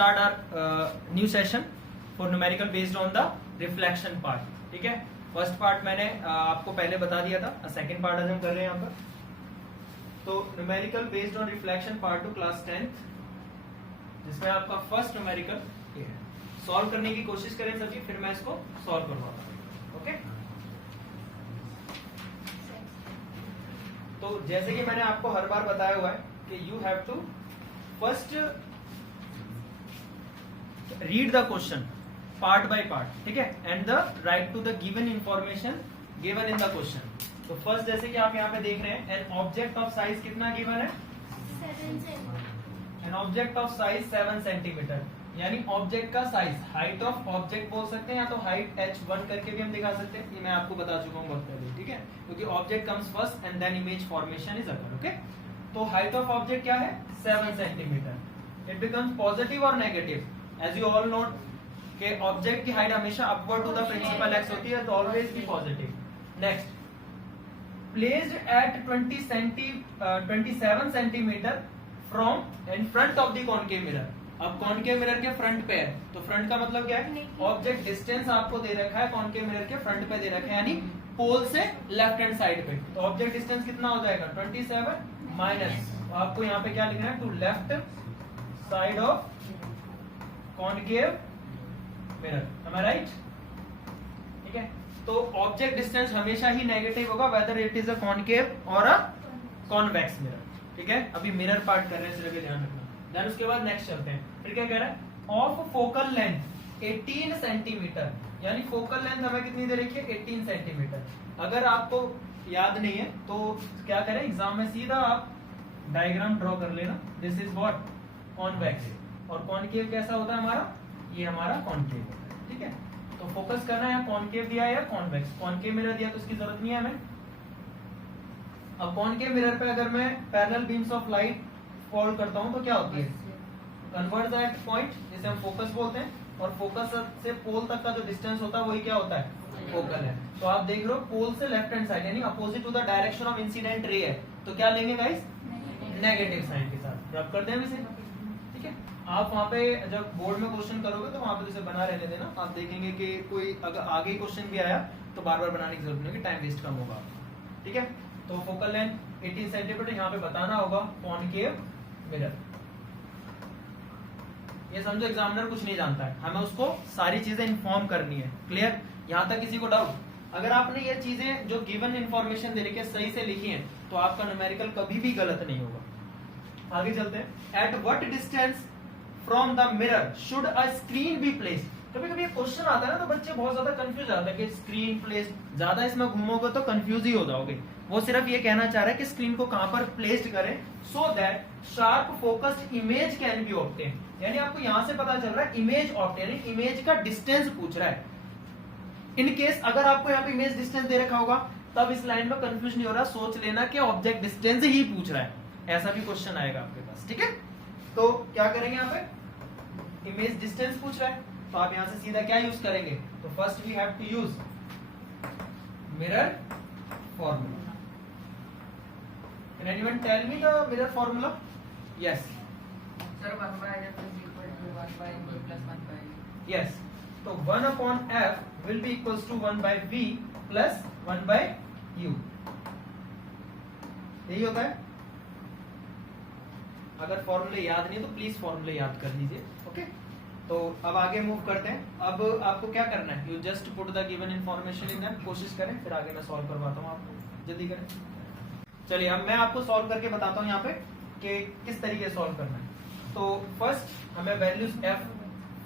start our new session for numerical based on the reflection part. ठीक है, first part मैंने आपको पहले बता दिया था, सेकंड पार्ट आज हम कर रहे हैं यहाँ पर. तो numerical based on reflection part 2 class 10th, जिसमें आपका फर्स्ट न्यूमेरिकल ये है. सॉल्व करने की कोशिश करें सभी, फिर मैं इसको सॉल्व करवाता हूँ. ओके, तो जैसे कि मैंने आपको हर बार बताया हुआ है कि you have to first read the question part by part, ठीक है, and the write to the given information given in the question. तो फर्स्ट जैसे कि आप यहाँ पे देख रहे हैं, एन ऑब्जेक्ट ऑफ साइज कितना गिवन है, 7 an object of size 7 centimetre, यानी ऑब्जेक्ट का साइज, हाइट ऑफ ऑब्जेक्ट बोल सकते हैं या तो हाइट h1 करके भी हम दिखा सकते हैं. ये मैं आपको बता चुका हूँ बहुत पहले, ठीक है, क्योंकि object comes first and then image formation is occur. Okay, तो हाइट ऑफ ऑब्जेक्ट क्या है, 7 सेंटीमीटर. इट बिकम्स पॉजिटिव और negative. As you all know कि ऑब्जेक्ट की हाइट हमेशा upward to the principal axis होती है, तो always be positive. Next, placed at 27 centimetre from in front of the concave mirror. अब कॉनकेव मिरर के front पे है, तो फ्रंट का मतलब क्या है, ऑब्जेक्ट डिस्टेंस आपको दे रखा है कॉनकेव मिरर के फ्रंट पे दे रखा है, यानी पोल से लेफ्ट हैंड साइड पे. तो ऑब्जेक्ट डिस्टेंस कितना हो जाएगा, 27 माइनस, आपको यहाँ पे क्या लिखना है, to left side of concave mirror. am I right? ठीक है, तो ऑब्जेक्ट डिस्टेंस हमेशा ही नेगेटिव होगा whether it is a concave और अ कॉन्वेक्स मिरर. ठीक है, अभी मिरर पार्ट कर रहे हैं, सिर्फ ध्यान रखना. देन उसके बाद नेक्स्ट चलते हैं. फिर क्या कह रहा है, ऑफ फोकल लेंथ 18 सेंटीमीटर, यानी फोकल लेंथ हमें कितनी दे रखी है, 18 सेंटीमीटर. अगर आपको याद नहीं है तो क्या करें, एग्जाम में सीधा आप डायग्राम ड्रॉ कर लेना. दिस इज व्हाट, कॉन्वेक्स, और कॉनकेव कैसा होता है हमारा, ये हमारा कॉनकेव होता है. ठीक है, तो फोकस करना है कॉनकेव दिया है या कॉन्वेक्स. कॉनकेव मिरर दिया तो उसकी जरूरत नहीं है हमें. अब कॉनकेव मिरर पे अगर मैं parallel beams of light fall करता हूं तो क्या होती है, कन्वर्ज दैट पॉइंट, जिसे हम फोकस बोलते हैं, और फोकस से पोल तक का जो डिस्टेंस होता है वही क्या होता है, फोकल है. तो आप देख रहे हो पोल से लेफ्ट हैंड साइड, यानी opposite to the direction of incident ray है, तो क्या लेंगे गाइस, नेगेटिव साइन के साथ. रब करते हैं इसे. ठीक है, आप वहाँ पे जब बोर्ड में क्वेश्चन करोगे तो वहाँ पे जैसे बना रहने देना, आप देखेंगे कि कोई अगर आगे क्वेश्चन भी आया तो बार बार बनाने की जरूरत नहीं, टाइम वेस्ट कम होगा. ठीक है, तो फोकल लेंथ 18 सेंटीमीटर यहाँ पे बताना होगा कॉनकेव मिरर. ये समझो एग्जामिनर कुछ नहीं जानता है, हमें उसको सारी चीजें इन्फॉर्म करनी है. क्लियर, यहाँ तक किसी को डाउट? अगर आपने ये चीजें जो गिवन इन्फॉर्मेशन दे रखी है सही से लिखी है तो आपका न्यूमेरिकल कभी भी गलत नहीं होगा. आगे चलते हैं. At what distance from the mirror should a screen be placed. कभी कभी क्वेश्चन आता है ना तो बच्चे बहुत ज्यादा कंफ्यूज आते हैं कि स्क्रीन प्लेस्ड, ज्यादा इसमें घूमोगे तो कंफ्यूज ही हो जाओगे. वो सिर्फ ये कहना चाह रहा है कि स्क्रीन को कहां पर प्लेस्ड करें so that sharp focused image can be obtain. यानी आपको यहां से पता चल रहा है इमेज ऑब्टेन, यानी इमेज का डिस्टेंस पूछ रहा है. इन केस अगर आपको यहाँ पे इमेज डिस्टेंस दे रखा होगा तब इस लाइन में कंफ्यूज नहीं हो रहा, सोच लेना कि ऑब्जेक्ट डिस्टेंस ही पूछ रहा है. ऐसा भी क्वेश्चन आएगा आपके पास. ठीक है, तो क्या करेंगे, यहाँ पे इमेज डिस्टेंस पूछ रहा है तो आप यहां से सीधा क्या यूज करेंगे, तो first we have to use mirror formula. Can anyone tell me the mirror formula? Yes sir, 1 by f is equal to 1 by v plus 1 by v. Yes, तो 1 upon f will be equals to 1 by v plus 1 by u. यही होता है. अगर फॉर्मूले याद नहीं है तो प्लीज फॉर्मूले याद कर लीजिए. ओके, तो अब आगे मूव करते हैं. अब आपको क्या करना है, you just put the given information in that. कोशिश करें, फिर आगे मैं सॉल्व करवाता हूँ आपको. जल्दी करें. चलिए अब मैं आपको सॉल्व करके बताता हूँ यहाँ पे कि किस तरीके से सॉल्व करना है. तो फर्स्ट हमें वैल्यूज f,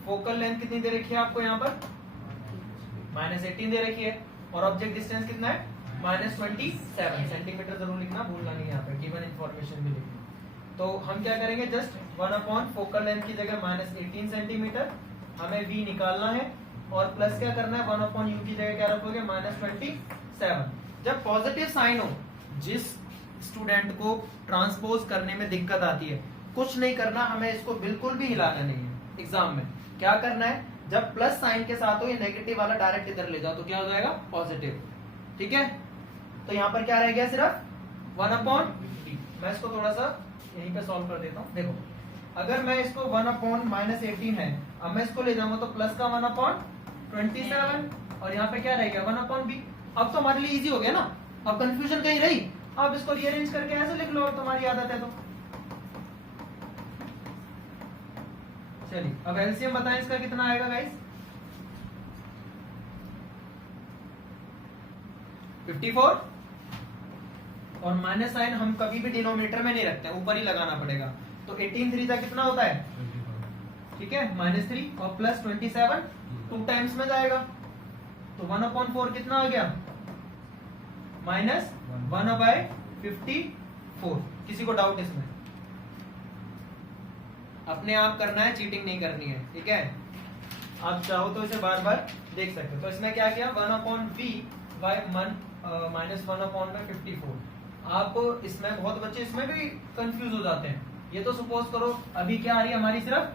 फोकल लेंथ कितनी दे रखी है आपको यहाँ पर, -18 दे रखी है, और ऑब्जेक्ट डिस्टेंस कितना है, -27 सेंटीमीटर. जरूर लिखना, भूलना नहीं यहाँ पे, गिवन इन्फॉर्मेशन भी लिखना. तो हम क्या करेंगे, जस्ट 1 अपॉन फोकल लेंथ की जगह -18 सेंटीमीटर, हमें v निकालना है, और प्लस क्या करना है, 1 अपॉन u की जगह क्या रखोगे, -27. जब पॉजिटिव साइन हो, जिस स्टूडेंट को ट्रांसपोज करने में दिक्कत आती है, कुछ नहीं करना, हमें इसको बिल्कुल भी हिलाना नहीं है. एग्जाम में क्या करना है, जब प्लस साइन के साथ हो ये नेगेटिव वाला डायरेक्ट इधर ले जाओ तो क्या हो जाएगा, पॉजिटिव. ठीक है, तो यहाँ पर क्या रह गया, सिर्फ 1 अपॉन v. मैं इसको थोड़ा सा यहीं पे सॉल्व कर देता हूँ. देखो अगर मैं इसको 1/-18 है, अब मैं इसको ले जाऊंगा तो प्लस का 1/27 और यहाँ पे क्या रहेगा 1/b। अब तो हमारे लिए इजी हो गया ना, अब कंफ्यूजन कहीं रही। अब इसको रीअरेंज करके ऐसे लिख लो, अब तुम्हारी आदत है तो। चलिए अब एलसीएम बताएं इसका कितना आएगा गाइस। 54 और माइनस साइन हम कभी भी डिनोमिनेटर में नहीं रखते हैं, ऊपर ही लगाना पड़ेगा। तो 18 3 का कितना होता है, ठीक है, -3 और प्लस 27 2 टाइम्स में जाएगा तो 1/4 कितना हो गया, -1/54। किसी को डाउट इसमें? अपने आप करना है, चीटिंग नहीं करनी है, ठीक है। आप चाहो तो इसे बार बार देख सकते हो। तो इसमें क्या किया 1/b/-1/54। आप इसमें बहुत बच्चे इसमें भी कंफ्यूज हो जाते हैं। ये तो सपोज करो अभी क्या आ रही है हमारी सिर्फ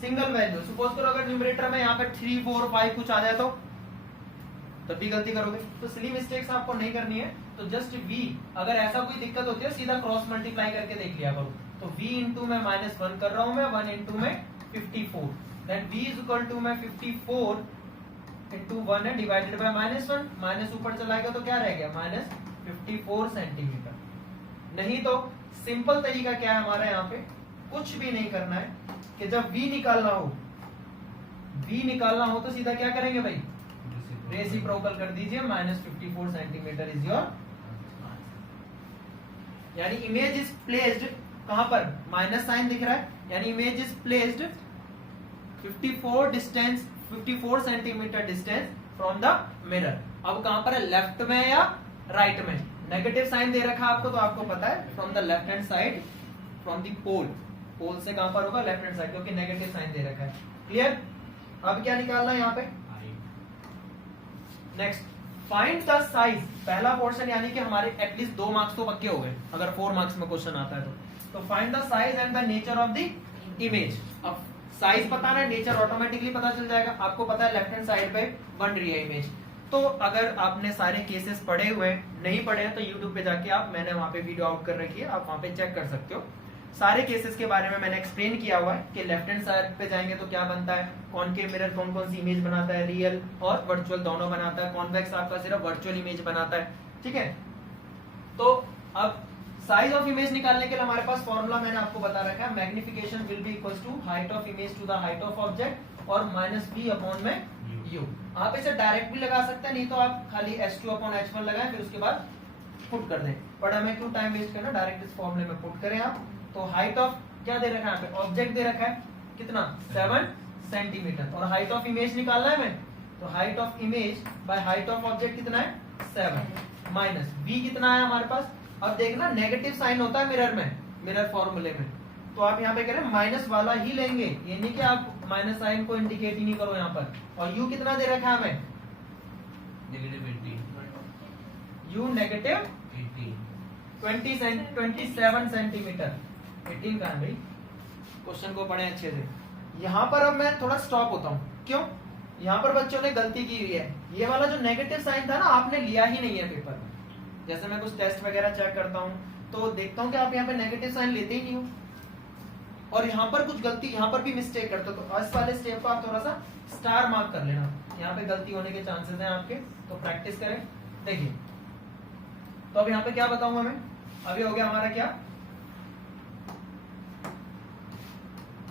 सिंगल वैल्यू। सपोज करो अगर न्यूमरेटर में यहाँ पे 3 4 5 कुछ आ जाए तो तब भी गलती करोगे। तो सिली मिस्टेक्स आपको नहीं करनी है। तो जस्ट v, अगर ऐसा कोई दिक्कत होती है सीधा क्रॉस मल्टीप्लाई करके देख लिया करो। तो v इंटू में -1 कर रहा हूं मैं, 1 इंटू में 54, then v is equal to में 54 इंटू 1 है डिवाइडेड बाय -1, माइनस ऊपर चलाएगा तो क्या रह गया -54 सेंटीमीटर। नहीं तो सिंपल तरीका क्या है हमारा, यहाँ पे कुछ भी नहीं करना है कि जब v निकालना हो तो सीधा क्या करेंगे भाई, रेसिप्रोकल कर दीजिए, -54 सेंटीमीटर इज योर। यानी इमेज इज प्लेस्ड कहां पर, माइनस साइन दिख रहा है, यानी image is placed 54 centimetre distance from the mirror. अब कहां पर है, लेफ्ट में या राइट में? नेगेटिव साइन दे रखा है आपको, तो आपको पता है from the left hand side, from the pole से कहां पर होगा, लेफ्ट हैंड साइड, क्योंकि नेगेटिव साइन दे रखा है। क्लियर? अब क्या निकालना है यहाँ पे, नेक्स्ट फाइंड द साइज। पहला पोर्शन यानी कि हमारे एटलीस्ट 2 मार्क्स तो पक्के हो गए अगर 4 मार्क्स में क्वेश्चन आता है तो find the size and the nature of the image. अब साइज बताना है, नेचर ऑटोमेटिकली पता चल जाएगा। आपको पता है लेफ्ट हैंड साइड पे बन रही है इमेज। तो अगर आपने सारे केसेस पढ़े हुए नहीं पढ़े हैं तो यूट्यूब पे जाके मैंने वहां पे वीडियो आउट कर रखी है, आप वहां पे चेक कर सकते हो। सारे केसेस के बारे में मैंने एक्सप्लेन किया हुआ है कि लेफ्ट हैंड साइड पे जाएंगे तो क्या बनता है, कॉनकेव मिरर कौन कौन सी इमेज बनाता है, रियल और वर्चुअल दोनों बनाता है, कॉन्वेक्स आपका सिर्फ वर्चुअल इमेज बनाता है, ठीक है। तो अब साइज ऑफ इमेज निकालने के लिए हमारे पास फॉर्मूला मैंने आपको बता रखा है, magnification will be equals to height of image to the height of object और -b/u। आप इसे डायरेक्ट भी लगा सकते हैं, नहीं तो आप खाली h2/h1 लगाएं फिर उसके बाद पुट कर दें। बट हमें क्यों टाइम वेस्ट करना, डायरेक्ट इस फॉर्मूले में पुट करें आप। तो हाइट ऑफ क्या दे रखा है यहाँ पे, ऑब्जेक्ट दे रखा है कितना 7 सेंटीमीटर और हाइट ऑफ इमेज निकालना है हमें। तो height of image by height of object कितना है 7 माइनस b कितना है हमारे पास। अब देखना नेगेटिव साइन होता है मिरर में, मिरर फॉर्मूले में, तो आप यहाँ पे कह रहे हैं माइनस वाला ही लेंगे, ये नहीं कि आप माइनस साइन को इंडिकेट ही नहीं करो यहाँ पर। और u कितना दे रखा है हमें, u नेगेटिव 27 सेंटीमीटर। 18 का है भाई, क्वेश्चन को पढ़े अच्छे से। यहाँ पर अब मैं थोड़ा स्टॉप होता हूँ, क्यों, यहाँ पर बच्चों ने गलती की हुई है। ये वाला जो नेगेटिव साइन था ना आपने लिया ही नहीं है पेपर में। जैसे मैं कुछ टेस्ट वगैरह चेक करता हूँ तो देखता हूँ कि आप यहाँ पे नेगेटिव साइन लेते ही नहीं हो और यहाँ पर कुछ गलती, यहाँ पर भी मिस्टेक करते हो। तो इस वाले स्टेप को आप थोड़ा सा स्टार मार्क कर लेना, यहाँ पे गलती होने के चांसेस हैं आपके, तो प्रैक्टिस करें। देखिए तो अब यहाँ पे क्या बताऊंगा मैं, अभी हो गया हमारा क्या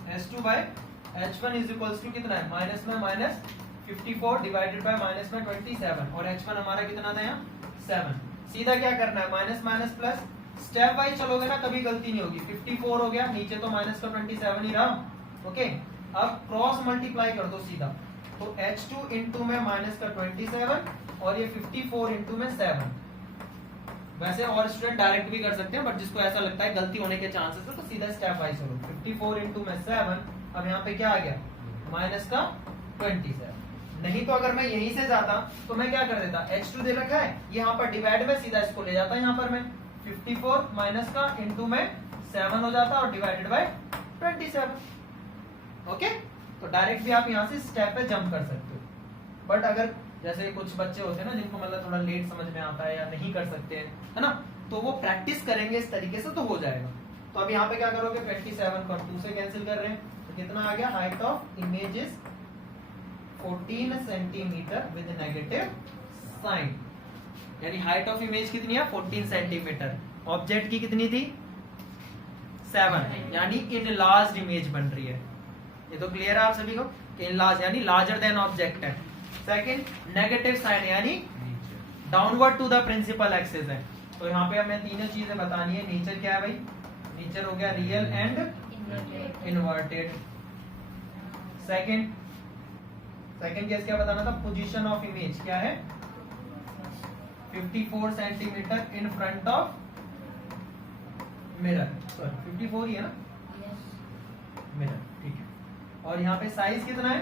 h2/h1 इज इक्वल्स टू कितना है, माइनस में -54 डिवाइडेड बाय माइनस में 27 और h1 हमारा कितना था यहाँ 7। सीधा क्या करना है, minus minus plus, step wise चलोगे ना कभी गलती नहीं होगी। 54 हो गया, नीचे तो माइनस का 27 ही रहा, ओके। अब क्रॉस मल्टीप्लाई कर दो सीधा, तो h2 इंटू में माइनस का 27 और ये 54 इंटू में 7। वैसे और स्टूडेंट डायरेक्ट भी कर सकते हैं, बट जिसको ऐसा लगता है गलती होने के चांसेस है तो सीधा स्टेप वाइज चलो। 54 इंटू में 7, अब यहाँ पे क्या आ गया माइनस का 27। नहीं तो अगर मैं यहीं से जाता तो मैं क्या कर देता, h2 दे रखा है, यहाँ पर डिवाइड में सीधा इसको ले जाता, यहाँ पर मैं 54 माइनस का इंटू में 7 हो जाता और डिवाइडेड बाय 27, ओके। तो डायरेक्ट भी आप यहाँ से स्टेप पे जंप कर सकते हो। बट अगर जैसे कुछ बच्चे होते हैं ना जिनको मतलब थोड़ा लेट समझ में आता है या नहीं कर सकते हैं, है ना, तो वो प्रैक्टिस करेंगे इस तरीके से तो हो जाएगा। तो अब यहाँ पे क्या करोगे 27 को 2 से कैंसिल कर रहे हैं तो कितना आ गया height of image is 14 centimetre with negative sign, यानी हाइट ऑफ इमेज कितनी है 14 सेंटीमीटर, ऑब्जेक्ट की कितनी थी 7, यानी इनलार्ज्ड इमेज बन रही है। ये तो क्लियर है आप सभी को कि इनलार्ज यानी लार्जर देन ऑब्जेक्ट है। सेकंड नेगेटिव साइन यानी downward to the principal axis है। तो यहाँ पे हमें तीनों चीजें बतानी है। नेचर क्या है भाई, नेचर हो गया real and inverted. Second case क्या बताना था, पोजीशन ऑफ इमेज क्या है 54 centimetre in front of mirror, sorry 54 ही है ना मिरर, ठीक है। और यहाँ पे साइज कितना है,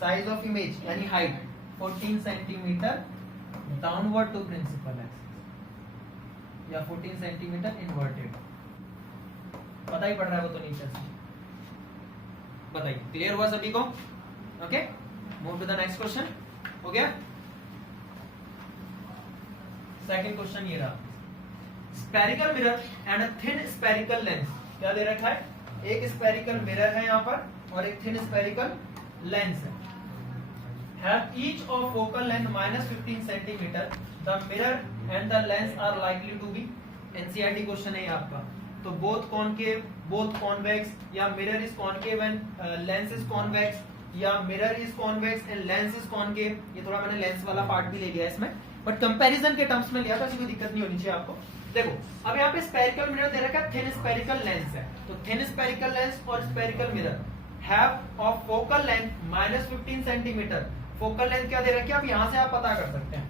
साइज ऑफ इमेज यानी height 14 centimetre downward to principal axis या 14 सेंटीमीटर इनवर्टेड, पता ही पड़ रहा है वो तो नीचे से। बताइए क्लियर हुआ सभी को? Okay, move to the next question. हो गया? सेकंड क्वेश्चन ये रहा, spherical mirror and a thin spherical lens. क्या दे रखा है, एक स्पेरिकल मिरर है यहाँ पर और एक थिन स्पेरिकल लेंस है। Have each of focal length minus 15 centimeter. The mirror and the lens are likely to be NCERT question है आपका। तो both concave, both convex या mirror is concave and lens is convex या mirror is convex and lens is concave। ये थोड़ा मैंने lens वाला part भी ले लिया इसमें, बट कंपैरिजन के टर्म्स में लिया था, कोई दिक्कत नहीं होनी चाहिए आपको। देखो अब यहाँ पे स्पेरिकल मिरर दे रखा है, थिन स्पेरिकल लेंस है, तो थिन स्पेरिकल लेंस और spherical mirror have of focal length minus 15 centimetre. Focal length क्या दे रखी है, अब यहाँ से आप पता कर सकते हैं।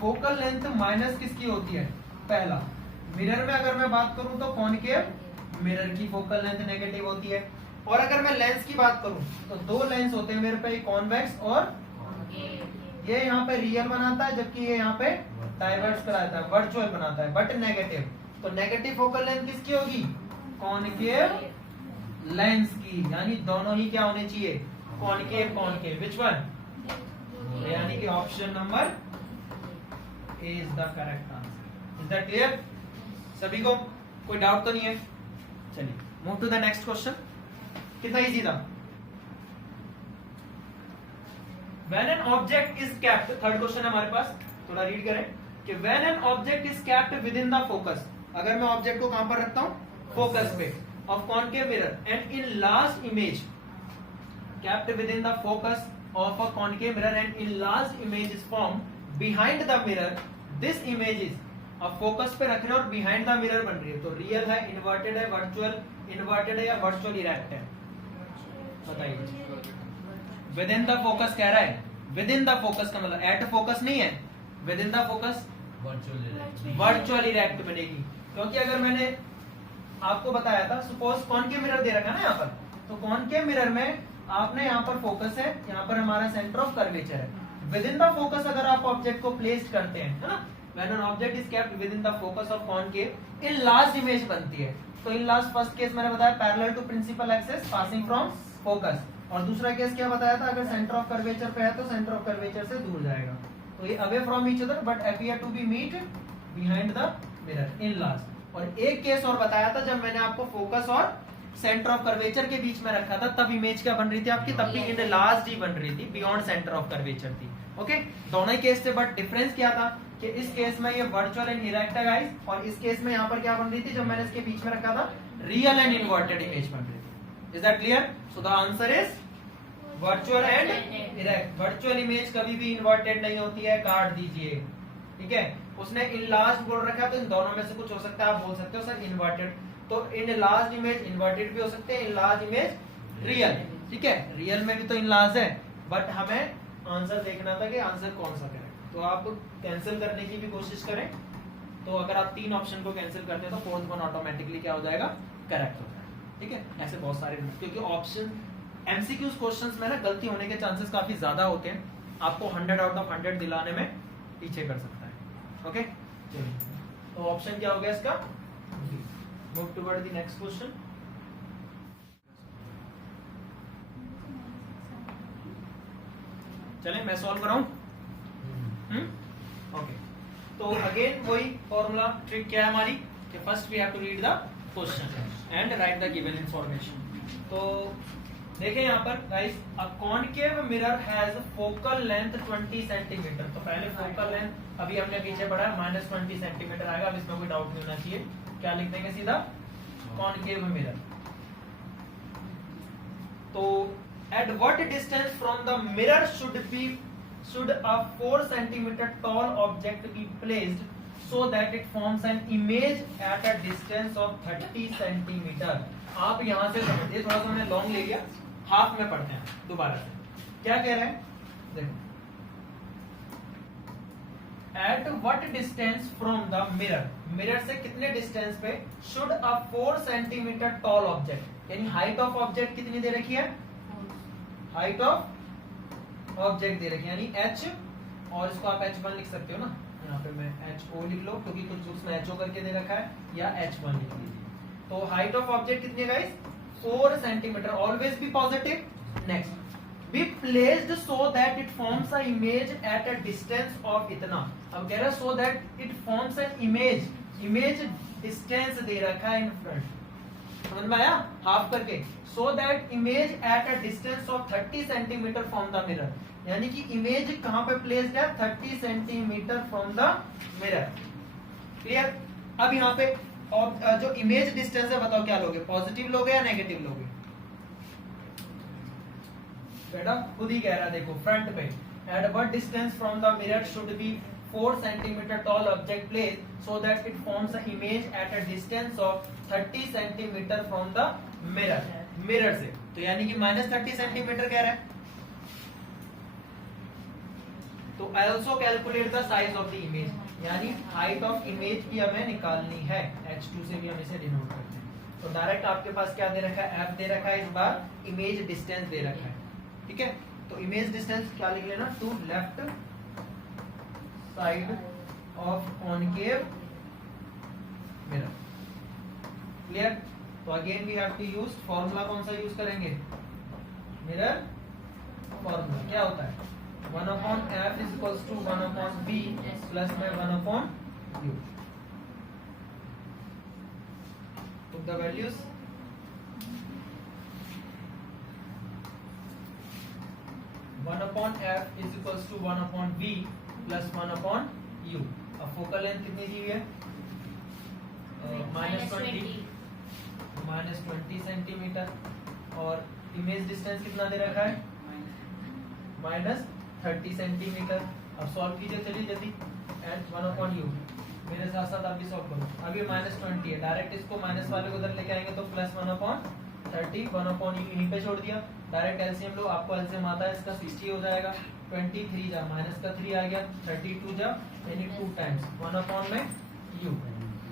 फोकल लेंथ माइनस किसकी होती है, पहला मिरर में अगर मैं बात करूं तो कॉनकेव मिरर की फोकल लेंथ नेगेटिव होती है, और अगर मैं लेंस की बात करूं तो दो लेंस होते हैं मेरे पे, कॉन्वेक्स और ये यहाँ पे रियल बनाता है जबकि ये यहाँ पे डाइवर्स कराता है, वर्चुअल बनाता है बट नेगेटिव। तो नेगेटिव फोकल लेंथ किसकी होगी, कॉनकेव लेंस की, यानी दोनों ही क्या होने चाहिए, कॉनकेव कॉनकेव। विच वन, यानी कि option number A is the correct answer. Is that clear सभी को, कोई डाउट तो नहीं है? चलिए move to the next question. कितना इजी था। When an object is kept, third question है हमारे पास, थोड़ा रीड करें कि when an object is kept within the focus, अगर मैं ऑब्जेक्ट को कहां पर रखता हूं, फोकस पे, of concave mirror and in large image kept within the focus of a concave mirror and enlarged image is formed behind the mirror, this image is, अब focus पे रख रहे हैं और बिहाइंड द मिरर बन रही है, तो रियल है, इन्वर्टेड है, वर्चुअल इन्वर्टेड है या वर्चुअल इरेक्ट है, बताइए। विद इन द फोकस कह रहा है, विद इन द फोकस का मतलब एट फोकस नहीं है, with in the focus virtual erect बनेगी। क्योंकि अगर मैंने आपको बताया था, सपोज कॉनकेव मिरर दे रखा है ना यहाँ पर, तो कॉनकेव मिरर में आपने यहाँ पर फोकस है, यहाँ पर हमारा सेंटर ऑफ कर्वेचर है। विद इन द फोकस अगर आप ऑब्जेक्ट को प्लेस करते हैं, है ना, when an object is kept within the focus of concave, enlarged image बनती है। तो enlarged फर्स्ट केस मैंने बताया parallel to principal axis passing from focus, और दूसरा केस क्या बताया था, अगर सेंटर ऑफ कर्वेचर पे है तो सेंटर ऑफ कर्वेचर से दूर जाएगा, तो ये away from each other but appear to be meet behind the mirror, enlarged। और एक केस और बताया था जब मैंने आपको फोकस और सेंटर ऑफ कर्वेचर के बीच में रखा था, तब इमेज क्या बन रही थी आपकी, तब भी enlarged ही बन रही थी, बियॉन्ड सेंटर ऑफ कर्वेचर थी। ओके, दोनों ही केस से बट डिफरेंस क्या था कि इस केस में ये वर्चुअल एंड इरेक्ट है गाइस, और इस केस में यहाँ पर क्या बन रही थी, जब मैंने इसके बीच में रखा था, रियल एंड इन्वर्टेड इमेज बन रही थी। Is that clear? So the answer is virtual and erect. Virtual image कभी भी इन्वर्टेड नहीं होती है, काट दीजिए, ठीक है। उसने इनलार्ज्ड बोल रखा है, तो इन दोनों में से कुछ हो सकता है, आप बोल सकते हो सर इन्वर्टेड, तो इनलार्ज्ड इमेज इन्वर्टेड भी हो सकते हैं, इनलार्ज्ड इमेज रियल, ठीक है। रियल में भी तो इनलार्ज है, बट हमें आंसर देखना था कि आंसर कौन सा करेक्ट। तो आप कैंसिल करने की भी कोशिश करें, तो अगर आप तीन ऑप्शन को कैंसिल करते हैं तो फोर्थ वन ऑटोमेटिकली क्या हो जाएगा, करेक्ट हो जाएगा, ठीक है। ऐसे बहुत सारे, क्योंकि ऑप्शन एमसीक्यूज क्वेश्चंस में ना गलती होने के चांसेस काफी ज्यादा होते हैं, आपको 100 आउट ऑफ 100 दिलाने में पीछे कर सकता है। ओके, चलिए, तो ऑप्शन क्या हो गया इसका, move toward the next question. चले मैं सॉल्व कराऊं। ओके, तो अगेन वही फॉर्मूला ट्रिक क्या है हमारी, कि first we have to read the question and write the given information. तो देखें यहाँ पर guys, a concave mirror has focal length 20 centimetre. तो पहले फोकल लेंथ अभी हमने पीछे पढ़ा है -20 सेंटीमीटर आएगा, अब इसमें कोई डाउट नहीं होना चाहिए। क्या लिख देंगे सीधा, कॉनकेव मिरर। तो at what distance from the mirror should a 4 centimeter tall object be placed so that it forms an image at a distance of 30 centimeter? आप यहां से समझिए, थोड़ा सा मैंने लॉन्ग ले लिया, हाफ में पढ़ते हैं दोबारा से। क्या कह रहे हैं, देखो, at what distance from the mirror, mirror से कितने डिस्टेंस पे should a 4 centimetre tall object, यानी हाइट ऑफ ऑब्जेक्ट कितनी दे रखी है, हाइट ऑफ ऑब्जेक्ट दे रखी है यानी h, और इसको आप h1 लिख सकते हो ना, यहाँ पे मैं ho लिख लो क्योंकि कुछ उसमें ho करके दे रखा है, या h1 लिख लीजिए। तो हाइट ऑफ ऑब्जेक्ट कितनी है guys, 4 centimetre, always be positive. Next, be placed so that it forms a image at a distance of इतना। अब कह रहा है so that it forms an image, image distance दे रखा है इन फ्रंट, समझ में आया, हाफ करके, so that image at a distance of 30 centimetre from the mirror, यानी कि इमेज कहां पे प्लेस्ड है, 30 centimetre from the mirror. Clear. अब यहाँ पे जो इमेज डिस्टेंस है बताओ क्या लोगे, पॉजिटिव लोगे या नेगेटिव लोगे, बेटा खुद ही कह रहा है, देखो फ्रंट पे, at what distance from the mirror should be 4 centimetre tall object place so that it forms a image at a distance of 30 centimetre from the mirror, mirror से, तो यानी कि -30 सेंटीमीटर कह रहा है। तो I also calculate the size of the image, यानी height of image की हमें निकालनी है, h2 से भी हम इसे डिनोट करते हैं। तो डायरेक्ट आपके पास क्या दे रखा है, f दे रखा है, इस बार इमेज डिस्टेंस दे रखा है, ठीक है। तो इमेज डिस्टेंस क्या लिख लेना, to left side of concave mirror. Clear. तो again we have to use formula, कौन सा यूज करेंगे, मिरर फॉर्मूला। क्या होता है, 1/f is equals to 1/b plus में 1/u. Put the values. 1/f is equals to 1/b plus 1/u. अब focal length कितनी दी हुई है, -20 सेंटीमीटर, और इमेज डिस्टेंस कितना दे रखा है, -30 सेंटीमीटर। अब सॉल्व कीजिए, चलिए जल्दी, एंड 1/u, मेरे साथ साथ आप भी सॉल्व करो। अब ये -20 है, डायरेक्ट इसको माइनस वाले को उधर लेके आएंगे तो +1/30, 1/u यहीं पे छोड़ दिया, डायरेक्ट एलसीएम लो, आपको एलसीएम आता है इसका 60 हो जाएगा, 23 जा माइनस का 3 आ गया, 32 जा यानी 2 टाइम्स 1/u,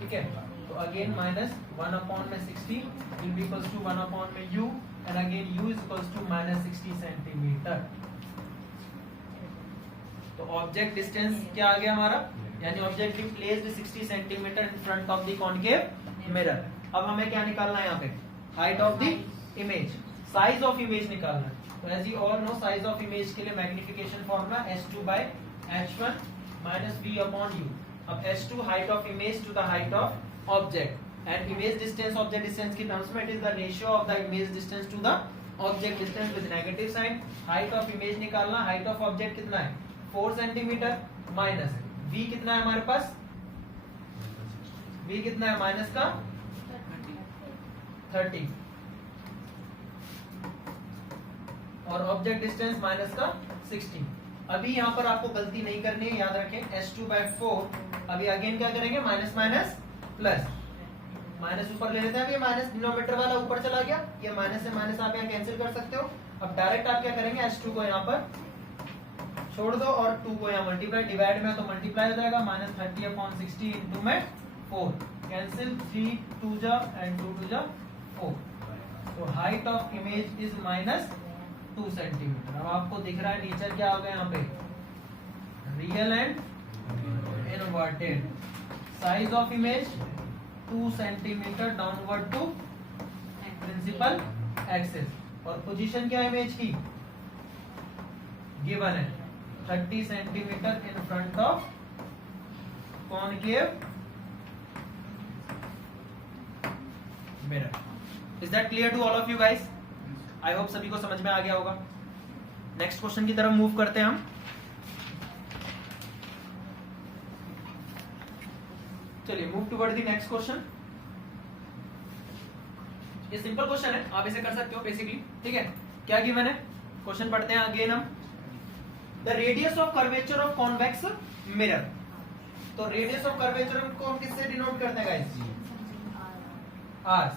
ठीक है। तो again -1/60 will be equals to 1/u, and again u is equals to -60 centimetre. तो ऑब्जेक्ट डिस्टेंस क्या आ गया हमारा, यानी object is placed 60 centimetre in front of the concave mirror. अब हमें क्या निकालना है यहाँ पे, height of the image, size of image निकालना है। तो as you all know, size of image के लिए मैग्निफिकेशन फॉर्मूला h2/h1 -v/u। अब h2 height of image to the height of object, and image distance object distance की terms में it is the ratio of the image distance to the object distance with negative sign. Height of image निकालना, height of object कितना है, 4 centimetre, minus v कितना है हमारे पास, v कितना है माइनस का 30, और ऑब्जेक्ट डिस्टेंस माइनस का 60। अभी यहाँ पर आपको गलती नहीं करनी है, याद रखें h2/4। अभी अगेन क्या करेंगे, माइनस माइनस प्लस, माइनस ऊपर ले लेते हैं, अब ये माइनस डिनोमिनेटर वाला ऊपर चला गया, ये माइनस से माइनस आप यहाँ कैंसिल कर सकते हो। अब डायरेक्ट आप क्या करेंगे, h2 को यहाँ पर छोड़ दो और 2 को यहाँ मल्टीप्लाई, डिवाइड में तो मल्टीप्लाई हो जाएगा, -30/60 इंटू में 4, कैंसिल, 3 2 जा एंड 2 2 जा 4। तो height of image is -2 centimetre. अब आपको दिख रहा है नीचे क्या होगा यहाँ पे, real and inverted. Size of image 2 centimetre downward to principal axis, और पोजीशन क्या इमेज की गिवन है, 30 centimetre in front of concave mirror. Is that clear to all of you guys? I hope सभी को समझ में आ गया होगा। नेक्स्ट क्वेश्चन की तरफ मूव करते हैं हम। चलिए move toward the next question. ये सिंपल क्वेश्चन है, आप इसे कर सकते हो बेसिकली, ठीक है। क्या गिवन है, क्वेश्चन पढ़ते हैं अगेन हम। The radius of curvature of convex mirror. तो रेडियस ऑफ कर्वेचर को हम किससे डिनोट करते हैं गाइस? आर।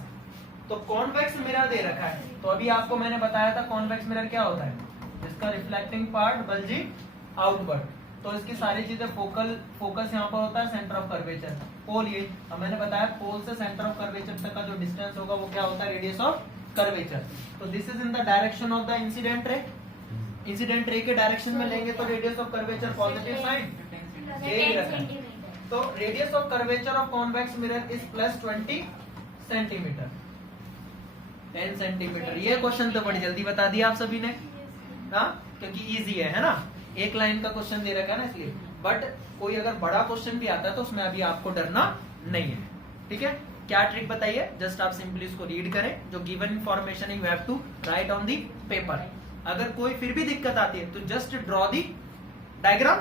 तो कॉन्वेक्स मिरर दे रखा है, तो अभी आपको मैंने बताया था कॉन्वेक्स मिरर क्या होता है, इसका रिफ्लेक्टिंग पार्ट बल्जिंग आउटवर्ड। तो इसकी सारी चीजें फोकस यहाँ पर होता है सेंटर ऑफ कर्वेचर। पोल ये अब मैंने बताया, पोल से सेंटर ऑफ कर्वेचर तक का जो डिस्टेंस होगा वो क्या होता है, रेडियस ऑफ कर्वेचर। तो this is in the direction of the incident ray. Incident ray के डायरेक्शन में लेंगे तो radius of curvature positive sign, तो radius of curvature of convex mirror is plus 20 centimetre, 10 centimetre. ये क्वेश्चन तो बड़ी जल्दी बता दिया आप सभी ने, हाँ, क्योंकि इजी है ना, एक लाइन का क्वेश्चन दे रखा है ना इसलिए। बट कोई अगर बड़ा क्वेश्चन भी आता है तो उसमें अभी आपको डरना नहीं है, ठीक है। क्या ट्रिक बताइए, जस्ट आप सिंपली इसको रीड करें, जो given information you have to write on the paper. अगर कोई फिर भी दिक्कत आती है तो just draw the diagram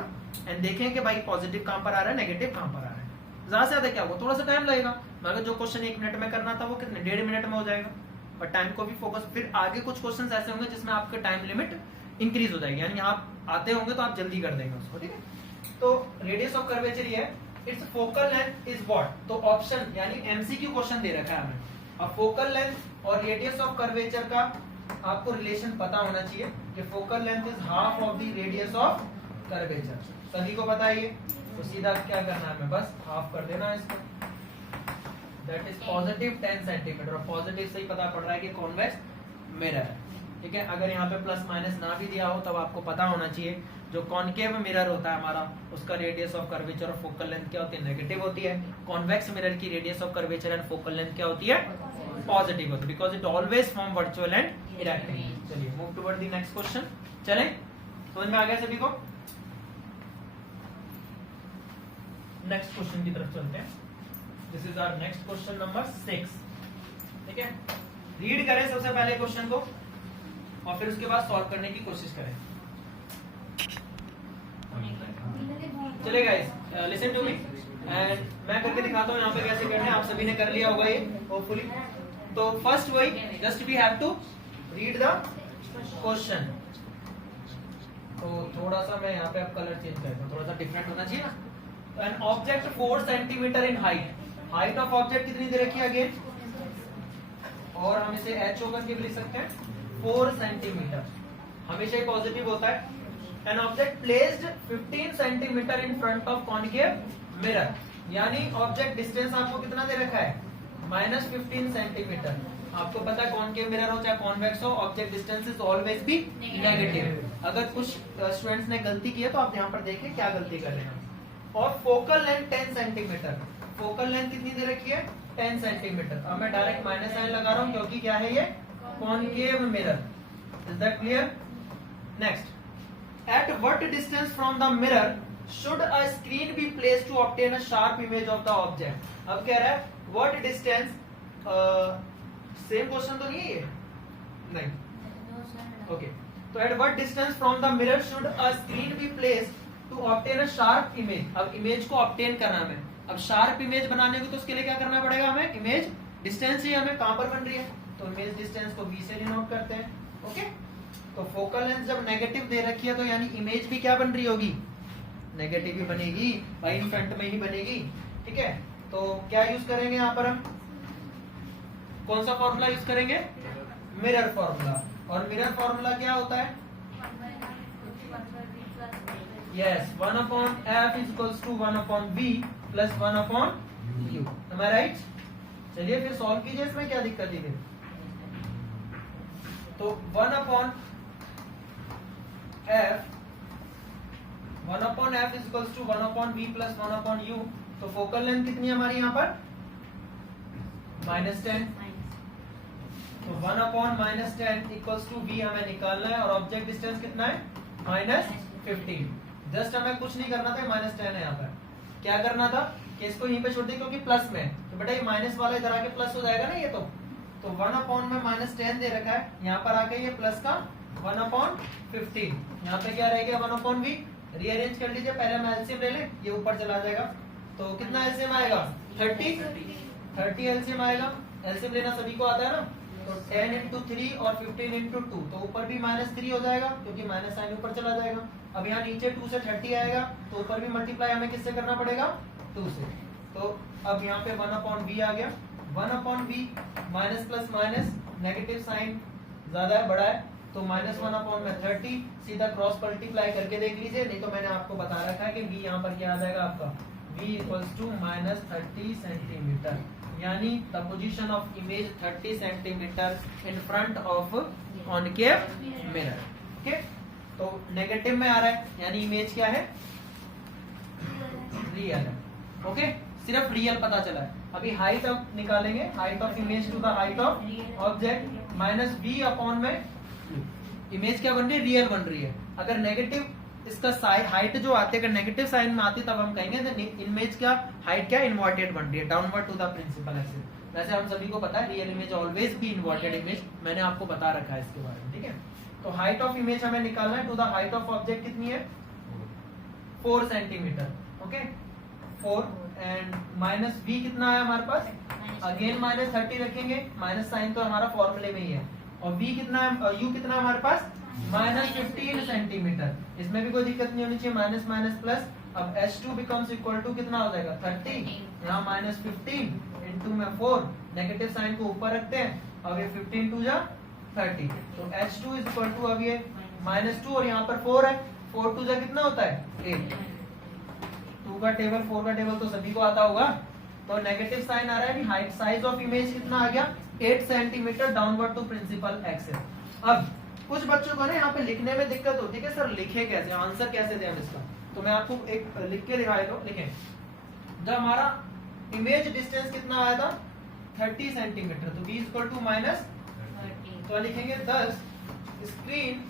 and देखें कि भाई पॉजिटिव कहां पर आ रहा है, नेगेटिव कहां पर आ रहा है। ज्यादा से ज्यादा क्या होगा, थोड़ा सा टाइम लगेगा, मगर जो क्वेश्चन 1 मिनट में करना था वो कितने 1.5 मिनट में हो जाएगा। और टाइम को भी फोकस, फिर आगे कुछ क्वेश्चन ऐसे होंगे जिसमें आपका टाइम लिमिट इंक्रीज हो जाएगी, यानी आप आते होंगे तो आप जल्दी कर देंगे उसको, ठीक है। तो रेडियस ऑफ कर्वेचर ये है, it's focal length is what. तो ऑप्शन यानी एमसीक्यू क्वेश्चन दे रखा है हमें। अब फोकल लेंथ और रेडियस ऑफ कर्वेचर का आपको रिलेशन पता होना चाहिए कि focal length is half of the radius of curvature. सभी को पता है ये, तो सीधा क्या करना है, हमें बस हाफ कर देना है इसको, दैट इज पॉजिटिव 10 सेंटीमीटर। और पॉजिटिव से ही पता पड़ रहा है कि कॉन्वेक्स मिरर है, ठीक है। अगर यहाँ पे प्लस माइनस ना भी दिया हो तब आपको पता होना चाहिए जो कॉनकेव मिरर होता है हमारा, उसका रेडियस ऑफ कर्वेचर और फोकल लेंथ क्या होती है, नेगेटिव होती है। कॉन्वेक्स मिरर की radius of curvature and focal length क्या होती है, पॉजिटिव होती है, because it always form virtual and erecting. चलिए move toward the next question. चलें, समझ में आ गया सभी को? नेक्स्ट क्वेश्चन की तरफ चलते हैं। This is our next question number 6, ठीक है। रीड करें सबसे पहले क्वेश्चन को और फिर उसके बाद सॉल्व करने की कोशिश करें। चले guys, listen to me and मैं करके दिखाता हूँ यहाँ पे कैसे करना है। आप सभी ने कर लिया होगा ये होपफुली। तो फर्स्ट वही, just we have to read the question. तो थोड़ा सा मैं यहाँ पे अब कलर चेंज करता हूँ, थोड़ा सा डिफरेंट होना चाहिए ना। An object 4 centimetre in height, height of object कितनी दे रखी है अगेन, और हम इसे h होकर के भी लिख सकते हैं 4 सेंटीमीटर, हमेशा ही पॉजिटिव होता है। An object placed 15 centimetre in front of concave mirror, यानी ऑब्जेक्ट डिस्टेंस आपको कितना दे रखा है, -15 सेंटीमीटर। आपको पता है कॉनकेव मिरर हो चाहे कॉन्वेक्स हो, ऑब्जेक्ट डिस्टेंस इज ऑलवेज भी नेगेटिव। अगर कुछ स्टूडेंट्स ने गलती की है तो आप यहाँ पर देखिए क्या गलती कर रहे हैं। और focal length 10 centimetre, focal length कितनी दे रखी है, 10 सेंटीमीटर। अब मैं डायरेक्ट माइनस साइन लगा रहा हूँ क्योंकि क्या है ये, concave mirror. Is that clear? Next, at what distance from the mirror should a screen be placed to obtain a sharp image of the object? अब कह रहा है what distance, सेम क्वेश्चन तो नहीं है ये, नहीं, ओके। तो at what distance from the mirror should a screen be placed to obtain a sharp image? अब इमेज को ऑब्टेन करना है हमें। अब शार्प इमेज बनाने को तो उसके लिए क्या करना पड़ेगा हमें, इमेज डिस्टेंस ही हमें कहां पर बन रही है, तो इमेज डिस्टेंस को v से डिनोट करते हैं, ओके। तो फोकल लेंथ जब नेगेटिव दे रखी है तो यानी इमेज भी क्या बन रही होगी, नेगेटिव ही बनेगी भाई, इन फ्रंट में ही बनेगी, ठीक है। तो क्या यूज करेंगे यहाँ पर हम, कौन सा फॉर्मूला यूज करेंगे, मिरर फॉर्मूला। और मिरर फॉर्मूला क्या होता है, yes, 1/f is equals to 1/v plus 1/u। Am I right? चलिए फिर सॉल्व कीजिए, इसमें क्या दिक्कत है फिर। तो 1/f is equals to 1/v plus 1/u। तो फोकल लेंथ कितनी है हमारी यहाँ पर, -10। तो 1/-10 इक्वल्स टू v हमें निकालना है, और ऑब्जेक्ट डिस्टेंस कितना है, -15। जस्ट हमें कुछ नहीं करना था, -10 है यहाँ पर। क्या करना था कि इसको यहीं पे छोड़ दें क्योंकि प्लस में, तो बेटा ये माइनस वाला इधर आके प्लस हो जाएगा ना, ये तो तो 1 में -10 दे रखा है, यहाँ पर आके ये प्लस का 1/15, यहाँ पे क्या रहेगा 1/v, रीअरेंज कर लीजिए, पहले हम एलसीएम ले लें, ये ऊपर चला जाएगा, तो कितना एलसीएम आएगा 30 एलसीएम आएगा, एलसीएम लेना सभी को आता है ना, तो 10 into 3 और 15 into 2, तो ऊपर भी -3 हो जाएगा क्योंकि माइनस साइन ऊपर चला जाएगा। अब यहाँ नीचे 2 से 30 आएगा, तो ऊपर भी मल्टीप्लाई हमें किससे करना पड़ेगा 2 से, तो अब यहाँ पे 1/v आ गया, 1/v minus plus minus, negative sign ज्यादा है बड़ा है, तो -1/30, सीधा क्रॉस मल्टीप्लाई करके देख लीजिए, नहीं तो मैंने आपको बता रखा है कि v यहाँ पर क्या आ जाएगा आपका v इक्वल्स टू -30 सेंटीमीटर, यानी the position of image 30 centimetre in front of concave mirror. Okay, तो नेगेटिव में आ रहा है, यानी इमेज क्या है रियल है। ओके, सिर्फ रियल पता चला है। अभी हाइट अब निकालेंगे, height of image to the height of object minus v upon में इमेज क्या बन रही है रियल बन रही है। अगर नेगेटिव इसका हाइट जो आती है, अगर नेगेटिव साइन में आती है तब हम कहेंगे इमेज क्या हाइट क्या इनवर्टेड बन रही है, downward to the principal axis. वैसे हम सभी को पता है real image always be inverted image, मैंने आपको बता रखा है इसके बारे में, ठीक है। तो हाइट ऑफ इमेज हमें निकालना है, to the height of object कितनी है 4 centimetre. Okay, 4 and minus v कितना है हमारे पास, अगेन -30 रखेंगे, माइनस साइन तो हमारा फॉर्मूले में ही है, और v कितना है, u कितना है हमारे पास -15 सेंटीमीटर। इसमें भी कोई दिक्कत नहीं होनी चाहिए, माइनस माइनस प्लस। अब h2 बिकम्स इक्वल टू कितना हो जाएगा 30, यहाँ -15 इनटू में 4, नेगेटिव साइन को ऊपर रखते हैं, अब ये 15 टू जा 30, तो h2 इज इक्वल टू अब ये -2 और यहाँ पर 4 है, 4 टू जा कितना होता है 8, 2 का टेबल 4 का टेबल तो सभी को आता होगा। तो नेगेटिव साइन आ रहा है, हाइट साइज ऑफ इमेज कितना आ गया 8 centimetre downward to principal axis. अब कुछ बच्चों को ना यहाँ पे लिखने में दिक्कत होती है कि सर लिखे कैसे, आंसर कैसे दें हम इसका, तो मैं आपको एक लिख के दिखाई दो। लिखें, जब हमारा इमेज डिस्टेंस कितना आया था 30 सेंटीमीटर, तो v इक्वल टू -30, तो लिखेंगे thus screen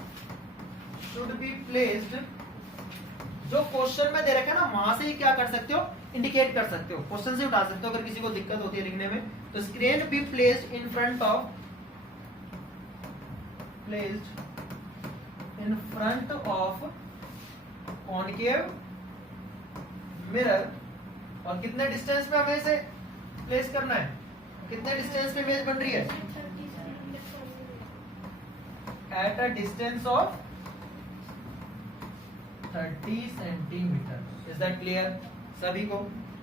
should be placed, जो क्वेश्चन में दे रखा है ना वहां से ही क्या कर सकते हो इंडिकेट कर सकते हो, क्वेश्चन से उठा सकते हो अगर किसी को दिक्कत होती है लिखने में। तो screen be placed in front of, placed in front of concave mirror, और कितने डिस्टेंस पे हमें इसे प्लेस करना है, कितने डिस्टेंस पे इमेज बन रही है, eight a distance of 30 centimetre. Is that clear सभी को।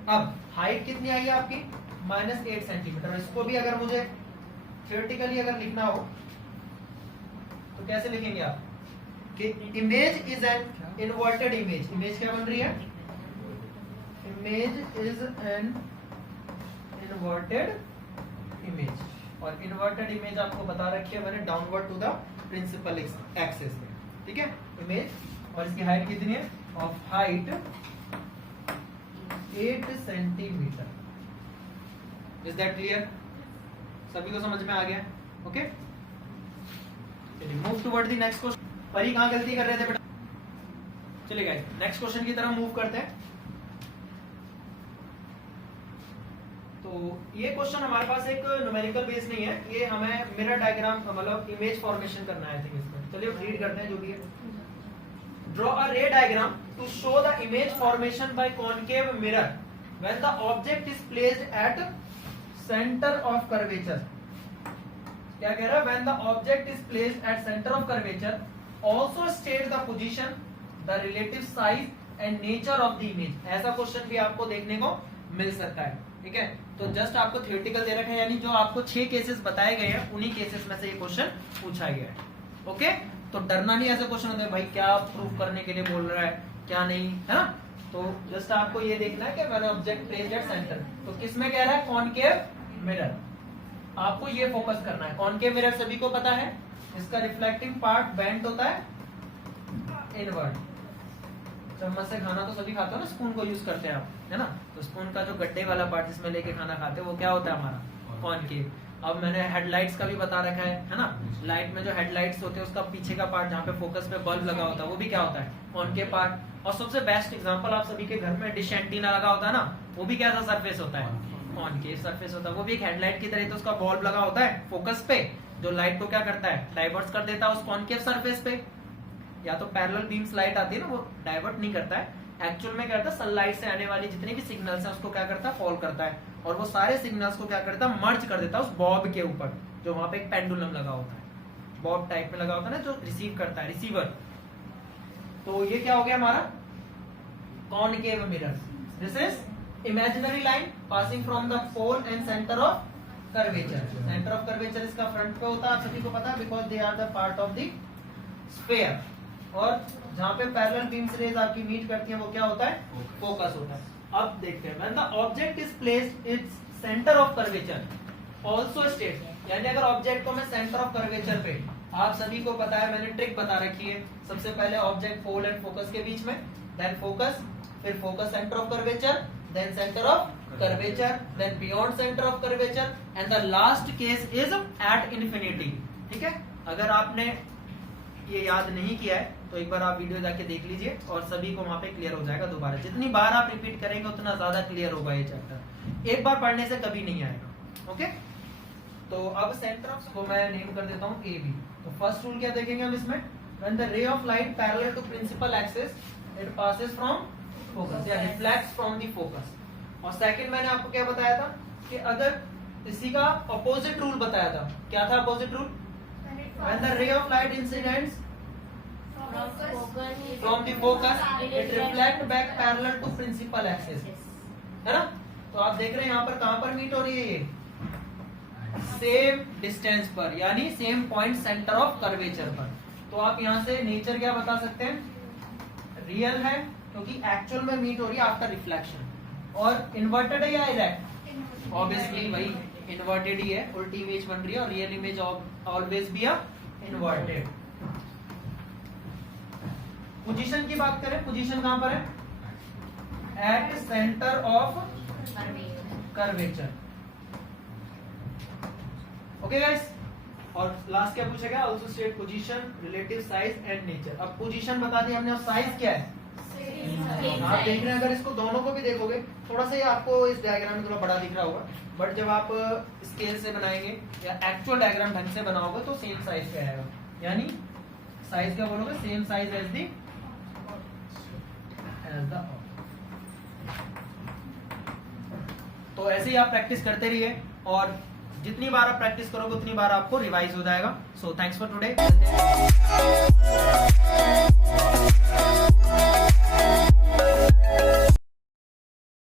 अब हाइट कितनी आई है आपकी -8 सेंटीमीटर। इसको भी अगर मुझे थियोरेटिकली अगर लिखना हो तो कैसे लिखेंगे आप कि image is an inverted image, image क्या बन रही है, image is an inverted image, और इनवर्टेड इमेज आपको बता रखी है मैंने downward to the principal axis में, ठीक है इमेज। और इसकी हाइट कितनी है, of height 8 centimetre. Is that clear, सभी को समझ में आ गया। Okay, move toward the next question. परी कहाँ गलती कर रहे थे बेटा, चलिए गाइस नेक्स्ट क्वेश्चन की तरफ मूव करते हैं। तो ये क्वेश्चन हमारे पास एक न्यूमेरिकल बेस नहीं है, ये हमें मिरर डायग्राम मतलब इमेज फॉर्मेशन करना है थिंक इसमें। चलिए रीड करते हैं जो भी है। Draw a ray diagram to show the image formation by concave mirror when the object is placed at centre of curvature. क्या कह रहा है, when the object is placed at centre of curvature also state the position, the relative size and nature of the image. ऐसा question भी आपको देखने को मिल सकता है, ठीक है। तो जस्ट आपको थ्योरेटिकल दे रखा है, यानी जो आपको 6 केसेस बताए गए हैं उन्हीं केसेस में से ये क्वेश्चन पूछा गया है। ओके, तो डरना नहीं, ऐसे क्वेश्चन होते हैं भाई क्या प्रूफ करने के लिए बोल रहा है क्या नहीं, है ना। तो जस्ट आपको ये देखना है कि when object placed at centre, तो किसमें कह रहा है कॉनकेव मिरर, आपको ये फोकस करना है। कॉनकेव मिरर सभी को पता है, इसका रिफ्लेक्टिंग पार्ट बेंट होता है इनवर्ड। चम्मच से खाना तो सभी खाते हो ना, स्पून को यूज करते हैं आप, है ना। तो स्पून का जो गड्ढे वाला पार्ट जिसमें लेके खाना खाते हैं वो क्या होता है हमारा कॉनकेव। अब मैंने हेडलाइट्स का भी बता रखा है ना, लाइट में जो हेडलाइट्स होते हैं उसका पीछे का पार्ट जहाँ पे फोकस पे बल्ब लगा होता है वो भी क्या होता है कॉनकेव पार्ट। और सबसे बेस्ट एग्जांपल आप सभी के घर में डिश एंटीना लगा होता है ना, वो भी कैसा सरफेस होता है कॉनकेव सरफेस होता है, वो भी एक हेडलाइट की तरह, तो उसका बल्ब लगा होता है फोकस पे, जो लाइट को क्या करता है, डाइवर्ट कर देता है उस कॉनकेव सरफेस पे। या तो पैरेलल बीम्स लाइट आती है ना, वो डाइवर्ट नहीं करता है, एक्चुअल में क्या करता है, सनलाइट से आने वाली जितनी भी सिग्नल्स हैं उसको क्या करता है, फॉल करता है, और वो सारे सिग्नल्स को क्या करता है, मर्ज कर देता है उस बॉब के ऊपर, जो वहां पे एक पेंडुलम लगा होता है, बॉब टाइप में लगा होता है ना, जो रिसीव करता है, रिसीवर। तो ये क्या हो गया हमारा concave mirror. This is imaginary line passing from the pole and centre of curvature. Centre of curvature इसका फ्रंट पे होता है, आप सभी को पता है, because they are the part of the sphere. और जहां पे पैरेलल बीम्स रेज आपकी मीट करती हैं वो क्या होता है, फोकस होता है। अब देखते हैं, when the object is placed its centre of curvature also state, यानी अगर ऑब्जेक्ट को मैं सेंटर ऑफ कर्वेचर पे, आप सभी को पता है, मैंने ट्रिक बता रखी है, सबसे पहले ऑब्जेक्ट पोल एंड फोकस के बीच में, देन फोकस, फिर focus centre of curvature, then centre of curvature, then beyond centre of curvature, and the last case is at infinity. ठीक है, अगर आपने ये याद नहीं किया है तो एक बार आप वीडियो जाके देख लीजिए और सभी को वहां पे क्लियर हो जाएगा। दोबारा जितनी बार आप रिपीट करेंगे उतना ज्यादा क्लियर होगा ये चैप्टर, एक बार पढ़ने से कभी नहीं आएगा। ओके, तो अब सेंटर ऑफ को मैं नेम कर देता हूँ ए बी। तो फर्स्ट रूल क्या देखेंगे हम इसमें, when the ray of light parallel to principal axis it passes from focus या रिफ्लेक्ट्स फ्रॉम द फोकस। और सेकंड मैंने आपको क्या बताया था कि अगर इसी का अपोजिट रूल बताया था, क्या था opposite rule, when the ray of light incidents from the focus it reflect back parallel to principal axis, है ना। तो आप देख रहे हैं यहाँ पर कहां पर मीट हो रही है, ये सेम डिस्टेंस पर, यानी same point centre of curvature पर। तो आप यहाँ से नेचर क्या बता सकते हैं, रियल है क्योंकि एक्चुअल में मीट हो रही है आफ्टर रिफ्लेक्शन, और इन्वर्टेड है या इरेक्ट, ऑब्वियसली वही इन्वर्टेड ही है, उल्टी इमेज बन रही है, और real image always B inverted. Position की बात करें, पोजीशन कहां पर है, eight centre of curvature. Okay guys, और लास्ट क्या पूछा गया, also state position, relative size and nature. अब पोजीशन बता दी हमने, और साइज क्या है, आप देख रहे हैं, अगर इसको दोनों को भी देखोगे, थोड़ा सा ये आपको इस डायग्राम में थोड़ा बड़ा दिख रहा होगा, बट जब आप स्केल से बनाएंगे या एक्चुअल डायग्राम ढंग से बनाओगे तो सेम साइज का आएगा, यानी साइज क्या बोलोगे, सेम साइज एज दी तो ऐसे ही आप प्रैक्टिस करते रहिए, और जितनी बार आप प्रैक्टिस करोगे उतनी बार आपको रिवाइज हो जाएगा। So thanks for today.